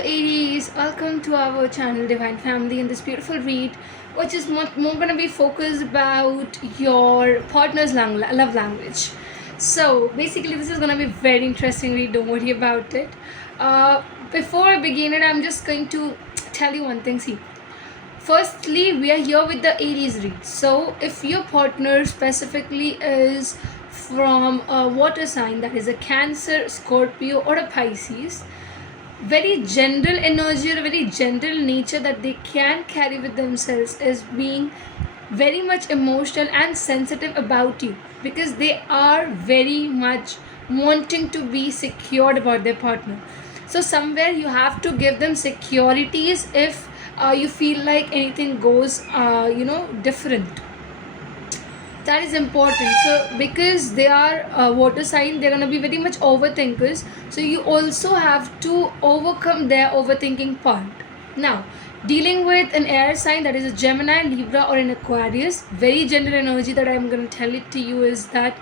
Aries, welcome to our channel Divine Family and this beautiful read, which is more going to be focused about your partner's love language. So, basically, this is going to be very interesting read, don't worry about it. Before I begin it, I'm just going to tell you one thing. See, firstly, we are here with the Aries read. So, if your partner specifically is from a water sign, that is a Cancer, Scorpio, or a Pisces, very general energy or very general nature that they can carry with themselves is being very much emotional and sensitive about you, because they are very much wanting to be secured about their partner. So somewhere you have to give them securities if you feel like anything goes different. That is important. So because they are water sign, they're going to be very much overthinkers, so you also have to overcome their overthinking part. Now, dealing with an air sign, that is a Gemini, Libra, or an Aquarius, very general energy that I'm going to tell it to you is that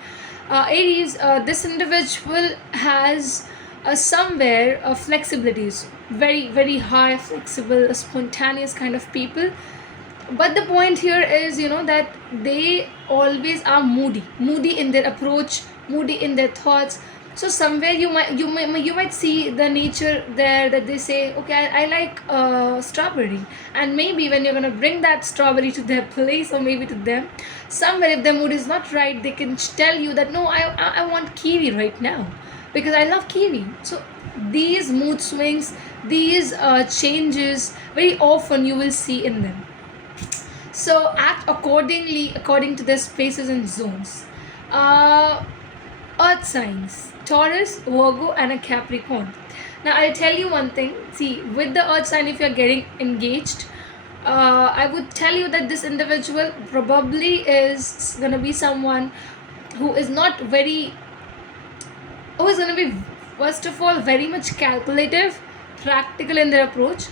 Aries, this individual has somewhere flexibilities, very very high flexible spontaneous kind of people. But the point here is, that they always are moody in their approach, moody in their thoughts. So somewhere you might see the nature there, that they say, okay, I like strawberry, and maybe when you're going to bring that strawberry to their place, or maybe to them, somewhere if their mood is not right, they can tell you that no, I want kiwi right now, because I love kiwi. So these mood swings, these changes, very often you will see in them. So act accordingly according to their spaces and zones. uh, Earth signs: Taurus, Virgo, and a Capricorn. Now I'll tell you one thing. See, with the Earth sign, if you're getting engaged, I would tell you that this individual probably is gonna be someone who is not very, who is gonna be, first of all, very much calculative, practical in their approach,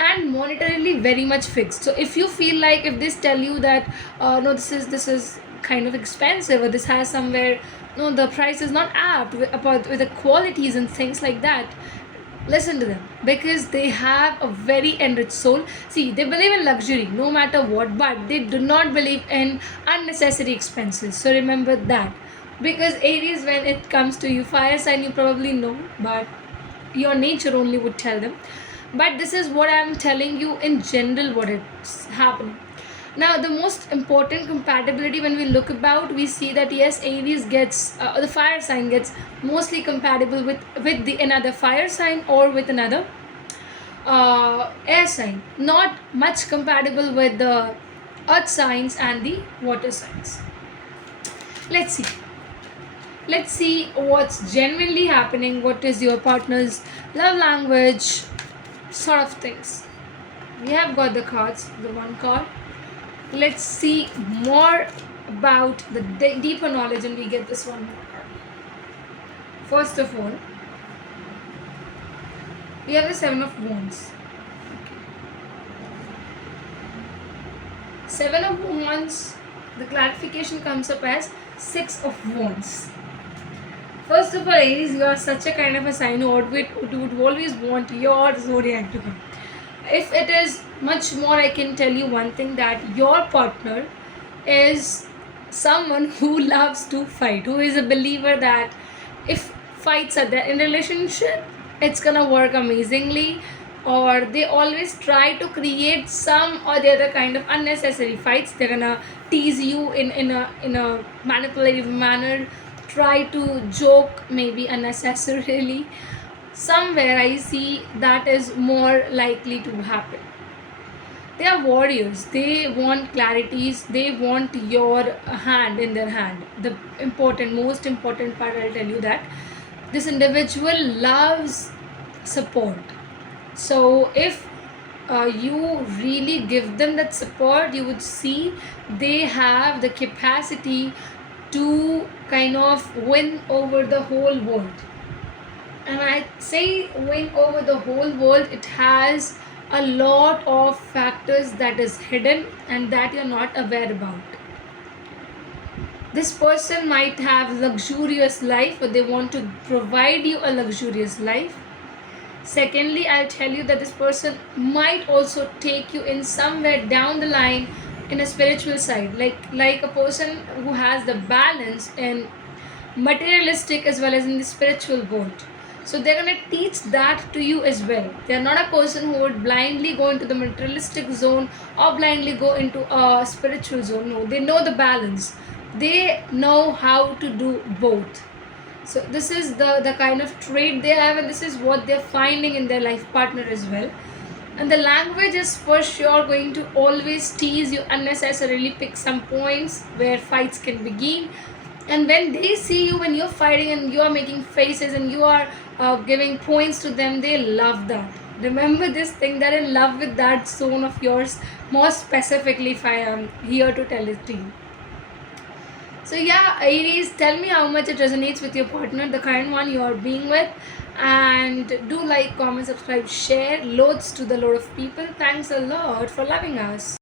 and monetarily very much fixed. So if you feel like, if this tell you that no, this is kind of expensive, or this has somewhere, no, the price is not apt with the qualities and things like that, listen to them, because they have a very enriched soul. See, they believe in luxury no matter what, but they do not believe in unnecessary expenses. So remember that. Because Aries, when it comes to you, fire sign, you probably know, but your nature only would tell them. But this is what I'm telling you in general, what it's happening. Now, the most important compatibility, when we look about, we see that yes, Aries gets the fire sign gets mostly compatible with the another fire sign, or with another air sign, not much compatible with the earth signs and the water signs. Let's see let's see what's genuinely happening, what is your partner's love language, sort of things. We have got the cards, the one card. Let's see more about the deeper knowledge, and we get this one more card. First of all, we have the Seven of Wands. Seven of Wands, the clarification comes up as Six of Wands. First of all, Aries, you are such a kind of a sign who would always want your zodiac to come. If it is much more, I can tell you one thing, that your partner is someone who loves to fight, who is a believer that if fights are there in relationship, it's gonna work amazingly, or they always try to create some or the other kind of unnecessary fights. They're gonna tease you in a manipulative manner, try to joke maybe unnecessarily. Somewhere I see that is more likely to happen. They are warriors, they want clarities, they want your hand in their hand. The most important part, I'll tell you that this individual loves support. So if you really give them that support, you would see they have the capacity to kind of win over the whole world. And I say win over the whole world, it has a lot of factors that is hidden and that you're not aware about. This person might have luxurious life, or they want to provide you a luxurious life. Secondly, I'll tell you that this person might also take you in somewhere down the line in a spiritual side, like a person who has the balance in materialistic as well as in the spiritual world. So they're going to teach that to you as well. They're not a person who would blindly go into the materialistic zone or blindly go into a spiritual zone. No, they know the balance. They know how to do both. So this is the kind of trait they have, and this is what they're finding in their life partner as well. And the language is for sure going to always tease you unnecessarily, pick some points where fights can begin. And when they see you, when you're fighting and you are making faces and you are giving points to them, they love that. Remember this thing, they're in love with that zone of yours, more specifically if I am here to tell it to you. So yeah, Aries, tell me how much it resonates with your partner, the current one you are being with. And do like, comment, subscribe, share. Loads to the load of people. Thanks a lot for loving us.